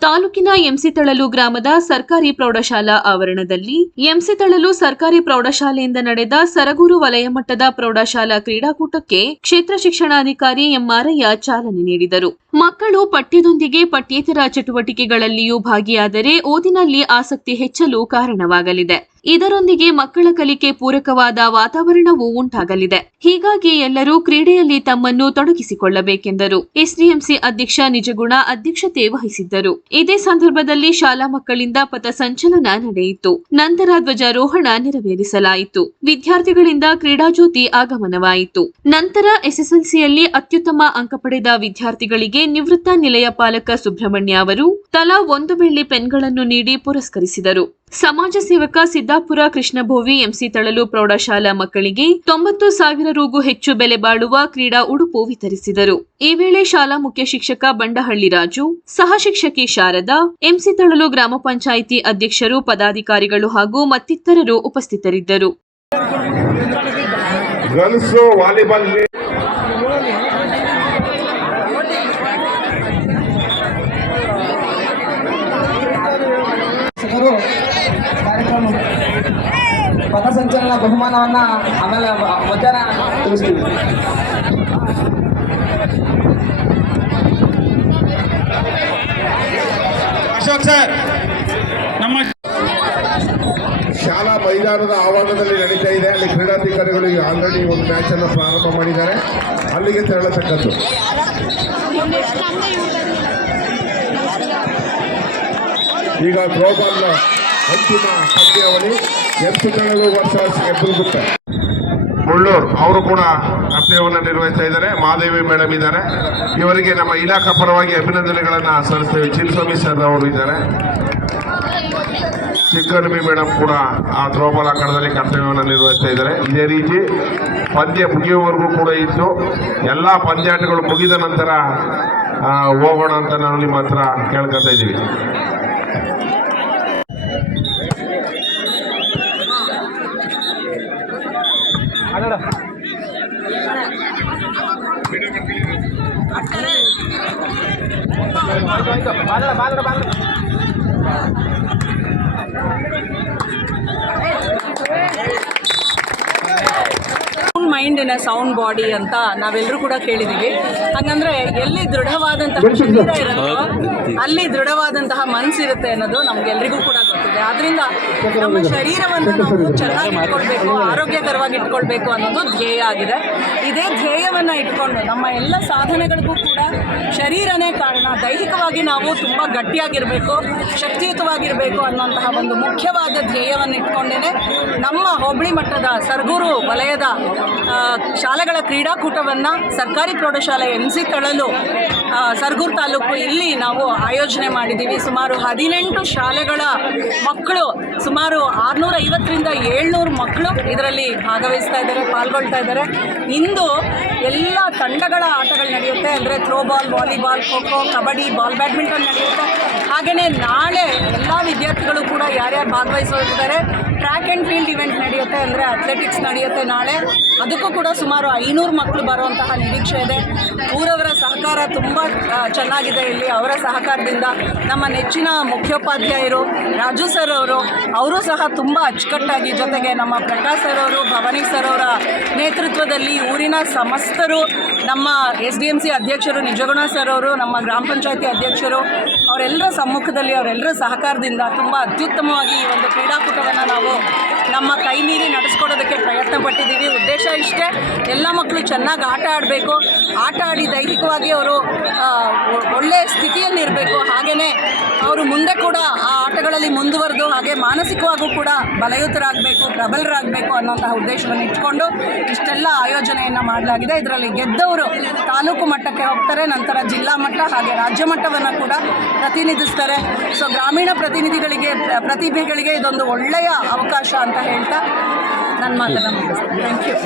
ತಾಲೂಕಿನ ಎಂಸಿತಳಲು ಗ್ರಾಮದ ಸರ್ಕಾರಿ ಪ್ರೌಢಶಾಲಾ ಆವರಣದಲ್ಲಿ ಎಂಸಿತಳಲು ಸರ್ಕಾರಿ ಪ್ರೌಢಶಾಲೆಯಿಂದ ನಡೆದ ಸರಗೂರು ವಲಯ ಮಟ್ಟದ ಪ್ರೌಢಶಾಲಾ ಕ್ರೀಡಾಕೂಟಕ್ಕೆ ಕ್ಷೇತ್ರ ಶಿಕ್ಷಣಾಧಿಕಾರಿ ಎಂ ಮಾರಯ್ಯ ಚಾಲನೆ ನೀಡಿದರು. ಮಕ್ಕಳು ಪಠ್ಯದೊಂದಿಗೆ ಪಠ್ಯೇತರ ಚಟುವಟಿಕೆಗಳಲ್ಲಿಯೂ ಭಾಗಿಯಾದರೆ ಓದಿನಲ್ಲಿ ಆಸಕ್ತಿ ಹೆಚ್ಚಲು ಕಾರಣವಾಗಲಿದೆ. ಇದರೊಂದಿಗೆ ಮಕ್ಕಳ ಕಲಿಕೆ ಪೂರಕವಾದ ವಾತಾವರಣವೂ ಉಂಟಾಗಲಿದೆ. ಹೀಗಾಗಿ ಎಲ್ಲರೂ ಕ್ರೀಡೆಯಲ್ಲಿ ತಮ್ಮನ್ನು ತೊಡಗಿಸಿಕೊಳ್ಳಬೇಕೆಂದರು. ಎಸ್ಡಿಎಂಸಿ ಅಧ್ಯಕ್ಷ ನಿಜಗುಣ ಅಧ್ಯಕ್ಷತೆ ವಹಿಸಿದ್ದರು. ಇದೇ ಸಂದರ್ಭದಲ್ಲಿ ಶಾಲಾ ಮಕ್ಕಳಿಂದ ಪಥಸಂಚಲನ ನಡೆಯಿತು. ನಂತರ ಧ್ವಜಾರೋಹಣ ನೆರವೇರಿಸಲಾಯಿತು. ವಿದ್ಯಾರ್ಥಿಗಳಿಂದ ಕ್ರೀಡಾಜ್ಯೋತಿ ಆಗಮನವಾಯಿತು. ನಂತರ ಎಸ್ಎಸ್ಎಲ್ಸಿಯಲ್ಲಿ ಅತ್ಯುತ್ತಮ ಅಂಕ ಪಡೆದ ವಿದ್ಯಾರ್ಥಿಗಳಿಗೆ ನಿವೃತ್ತ ನಿಲಯ ಪಾಲಕ ಸುಬ್ರಹ್ಮಣ್ಯ ಅವರು ತಲಾ ಒಂದು ಬೆಳ್ಳಿ ಪೆನ್ಗಳನ್ನು ನೀಡಿ ಪುರಸ್ಕರಿಸಿದರು. ಸಮಾಜ ಸೇವಕ ಸಿದ್ದಾಪುರ ಕೃಷ್ಣಭೋವಿ ಎಂಸಿ ತಳಲು ಪ್ರೌಢಶಾಲಾ ಮಕ್ಕಳಿಗೆ ತೊಂಬತ್ತು ಸಾವಿರ ರೂಗೂ ಹೆಚ್ಚು ಬೆಲೆ ಬಾಳುವ ಕ್ರೀಡಾ ಉಡುಪು ವಿತರಿಸಿದರು. ಈ ವೇಳೆ ಶಾಲಾ ಮುಖ್ಯ ಶಿಕ್ಷಕ ಬಂಡಹಳ್ಳಿ ರಾಜು ಸಹ ಶಿಕ್ಷಕಿ ಶಾರದಾ ಎಂಸಿ ತಳಲು ಗ್ರಾಮ ಪಂಚಾಯಿತಿ ಅಧ್ಯಕ್ಷರು ಪದಾಧಿಕಾರಿಗಳು ಹಾಗೂ ಮತ್ತಿತರರು ಉಪಸ್ಥಿತರಿದ್ದರು. ಪಥಸಂಚಲನ ಬಹುಮಾನವನ್ನ ಆಮೇಲೆ ಮಧ್ಯಾಹ್ನ ತಿಳಿಸ್ತೀವಿ. ಅಶೋಕ್ ಸರ್ ನಮ್ಮ ಶಾಲಾ ಮೈದಾನದ ಆವರಣದಲ್ಲಿ ನಡೀತಾ ಇದೆ. ಅಲ್ಲಿ ಕ್ರೀಡಾಧಿಕಾರಿಗಳು ಈಗ ಆಲ್ರೆಡಿ ಒಂದು ಮ್ಯಾಚ್ ಅನ್ನು ಪ್ರಾರಂಭ ಮಾಡಿದ್ದಾರೆ. ಅಲ್ಲಿಗೆ ತೆರಳತಕ್ಕದ್ದು. ಈಗ ಗ್ಲೋಬಾಲ್ ಅಂತಿಮ ಪಂದ್ಯಾವಳಿ. ಗೆದ್ದು ಮುಳ್ಳೂರ್, ಅವರು ಕೂಡ ಅಭಿನಯವನ್ನು ನಿರ್ವಹಿಸ್ತಾ ಇದ್ದಾರೆ. ಮಾದೇವಿ ಮೇಡಮ್ ಇದ್ದಾರೆ. ಇವರಿಗೆ ನಮ್ಮ ಇಲಾಖಾ ಪರವಾಗಿ ಅಭಿನಂದನೆಗಳನ್ನು ಸಲ್ಲಿಸ್ತೇವೆ. ಚಿನ್ನಸ್ವಾಮಿ ಸರ್ ಅವರು ಇದ್ದಾರೆ. ಚಿಕ್ಕನಬಿ ಮೇಡಮ್ ಕೂಡ ಆ ಥ್ರೋಬಾಲ್ ಆಕಾರದಲ್ಲಿ ಕರ್ತವ್ಯವನ್ನು ನಿರ್ವಹಿಸ್ತಾ ಇದ್ದಾರೆ. ಇದೇ ರೀತಿ ಪಂದ್ಯ ಮುಗಿಯುವವರೆಗೂ ಕೂಡ ಇದ್ದು, ಎಲ್ಲ ಪಂದ್ಯಾಟಗಳು ಮುಗಿದ ನಂತರ ಹೋಗೋಣ ಅಂತ ನಾನು ನಿಮ್ಮ ಹತ್ರ ಕೇಳ್ಕೊತಾ ಇದ್ದೀವಿ. Sound mind in a sound body ಅಂತ ನಾವೆಲ್ಲರೂ ಕೂಡ ಕೇಳಿದೀವಿ. ಹಾಗಂದ್ರೆ ಎಲ್ಲಿ ದೃಢವಾದಂತಹ ಶರೀರ ಇರುತ್ತೋ ಅಲ್ಲಿ ದೃಢವಾದಂತಹ ಮನಸ್ಸಿರುತ್ತೆ ಅನ್ನೋದು ನಮ್ಗೆಲ್ರಿಗೂ ಕೂಡ ಗೊತ್ತಿದೆ. ಆದ್ರಿಂದ ನಮ್ಮ ಶರೀರವನ್ನು ನಾವು ಚೆನ್ನಾಗಿ ಇಟ್ಕೊಳ್ಬೇಕು ಆರೋಗ್ಯಕರವಾಗಿ ಇಟ್ಕೊಳ್ಬೇಕು ಅನ್ನೋದು ಧ್ಯೇಯ ಆಗಿದೆ. ಇದೇ ಧ್ಯೇಯವನ್ನ ಇಟ್ಕೊಂಡು ನಮ್ಮ ಎಲ್ಲ ಸಾಧನೆಗಳಿಗೂ ಶರೀರನೇ ಕಾರಣ. ದೈಹಿಕವಾಗಿ ನಾವು ತುಂಬ ಗಟ್ಟಿಯಾಗಿರಬೇಕು, ಶಕ್ತಿಯುತವಾಗಿರಬೇಕು ಅನ್ನುವಂತಹ ಒಂದು ಮುಖ್ಯವಾದ ಧ್ಯೇಯವನ್ನು ಇಟ್ಕೊಂಡೇ ನಮ್ಮ ಹೋಬಳಿ ಮಟ್ಟದ ಸರ್ಗೂರು ವಲಯದ ಶಾಲೆಗಳ ಕ್ರೀಡಾಕೂಟವನ್ನು ಸರ್ಕಾರಿ ಪ್ರೌಢಶಾಲೆ ಎಂ ಸಿ ತಳಲು ಸರ್ಗೂರು ತಾಲೂಕು ಇಲ್ಲಿ ನಾವು ಆಯೋಜನೆ ಮಾಡಿದ್ದೀವಿ ಸುಮಾರು ಹದಿನೆಂಟು ಶಾಲೆಗಳ ಮಕ್ಕಳು, ಸುಮಾರು ಆರುನೂರ ಐವತ್ತರಿಂದ ಏಳ್ನೂರು ಮಕ್ಕಳು ಇದರಲ್ಲಿ ಭಾಗವಹಿಸ್ತಾ ಇದ್ದಾರೆ, ಪಾಲ್ಗೊಳ್ತಾ ಇದ್ದಾರೆ. ಇಂದು ಎಲ್ಲ ತಂಡಗಳ ಆಟಗಳು ನಡೆಯುತ್ತೆ. ಅಂದರೆ throwball volleyball, kho kho, kabaddi, ball, badminton ನಡೆಯುತ್ತೆ. ಹಾಗೆಯೇ ನಾಳೆ ಎಲ್ಲ ವಿದ್ಯಾರ್ಥಿಗಳು ಕೂಡ ಯಾರ್ಯಾರು ಭಾಗವಹಿಸುತ್ತಿದ್ದಾರೆ ಟ್ರ್ಯಾಕ್ ಆ್ಯಂಡ್ ಫೀಲ್ಡ್ ಇವೆಂಟ್ ನಡೆಯುತ್ತೆ ಅಂದರೆ ಅಥ್ಲೆಟಿಕ್ಸ್ ನಡೆಯುತ್ತೆ ನಾಳೆ. ಅದಕ್ಕೂ ಕೂಡ ಸುಮಾರು ಐನೂರು ಮಕ್ಕಳು ಬರುವಂತಹ ನಿರೀಕ್ಷೆ ಇದೆ. ಊರವರ ಸಹಕಾರ ತುಂಬ ಚೆನ್ನಾಗಿದೆ ಇಲ್ಲಿ. ಅವರ ಸಹಕಾರದಿಂದ ನಮ್ಮ ನೆಚ್ಚಿನ ಮುಖ್ಯೋಪಾಧ್ಯಾಯರು ರಾಜು ಸರ್ ಅವರು ಅವರು ಸಹ ತುಂಬ ಅಚ್ಚುಕಟ್ಟಾಗಿ ಜೊತೆಗೆ ನಮ್ಮ ಪ್ರಕಾಶ್ ಸರ್ ಅವರು, ಭವಾನಿ ಸರ್ ಅವರ ನೇತೃತ್ವದಲ್ಲಿ ಊರಿನ ಸಮಸ್ತರು ನಮ್ಮ ಎಸ್ ಡಿ ಎಂ ಸಿ ಅಧ್ಯಕ್ಷರು ನಿಜಗುಣ ಸರ್ ಅವರು, ನಮ್ಮ ಗ್ರಾಮ ಪಂಚಾಯತಿ ಅಧ್ಯಕ್ಷರು, ಅವರೆಲ್ಲರ ಸಮ್ಮುಖದಲ್ಲಿ, ಅವರೆಲ್ಲರ ಸಹಕಾರದಿಂದ ತುಂಬ ಅತ್ಯುತ್ತಮವಾಗಿ ಈ ಒಂದು ಕ್ರೀಡಾಕೂಟವನ್ನು ನಾವು ನಮ್ಮ ಕೈ ಮೀರಿ ನಡೆಸ್ಕೊಡೋದಕ್ಕೆ ಪ್ರಯತ್ನ ಪಟ್ಟಿದ್ದೀವಿ ಉದ್ದೇಶ ಇಷ್ಟೇ, ಎಲ್ಲ ಮಕ್ಕಳು ಚೆನ್ನಾಗಿ ಆಟ ಆಡಬೇಕು. ಆಟ ಆಡಿ ದೈಹಿಕವಾಗಿ ಅವರು ಒಳ್ಳೆಯ ಸ್ಥಿತಿಯಲ್ಲಿರಬೇಕು. ಹಾಗೆಯೇ ಅವರು ಮುಂದೆ ಕೂಡ ಆ ಆಟಗಳಲ್ಲಿ ಮುಂದುವರೆದು, ಹಾಗೆ ಮಾನಸಿಕವಾಗೂ ಕೂಡ ಬಲಯುತರಾಗಬೇಕು, ಪ್ರಬಲರಾಗಬೇಕು ಅನ್ನೋಂತಹ ಉದ್ದೇಶವನ್ನು ಇಟ್ಕೊಂಡು ಇಷ್ಟೆಲ್ಲ ಆಯೋಜನೆಯನ್ನು ಮಾಡಲಾಗಿದೆ. ಇದರಲ್ಲಿ ಗೆದ್ದವರು ತಾಲೂಕು ಮಟ್ಟಕ್ಕೆ ನಂತರ ಜಿಲ್ಲಾ ಮಟ್ಟ ಹಾಗೆ ರಾಜ್ಯ ಮಟ್ಟವನ್ನು ಕೂಡ ಪ್ರತಿನಿಧಿಸ್ತಾರೆ. ಸೊ ಗ್ರಾಮೀಣ ಪ್ರತಿನಿಧಿಗಳಿಗೆ, ಪ್ರತಿಭೆಗಳಿಗೆ ಇದೊಂದು ಒಳ್ಳೆಯ ಅವಕಾಶ ಅಂತ ಹೇಳ್ತಾ ನನ್ನ ಮಾತನ್ನು ಥ್ಯಾಂಕ್ ಯು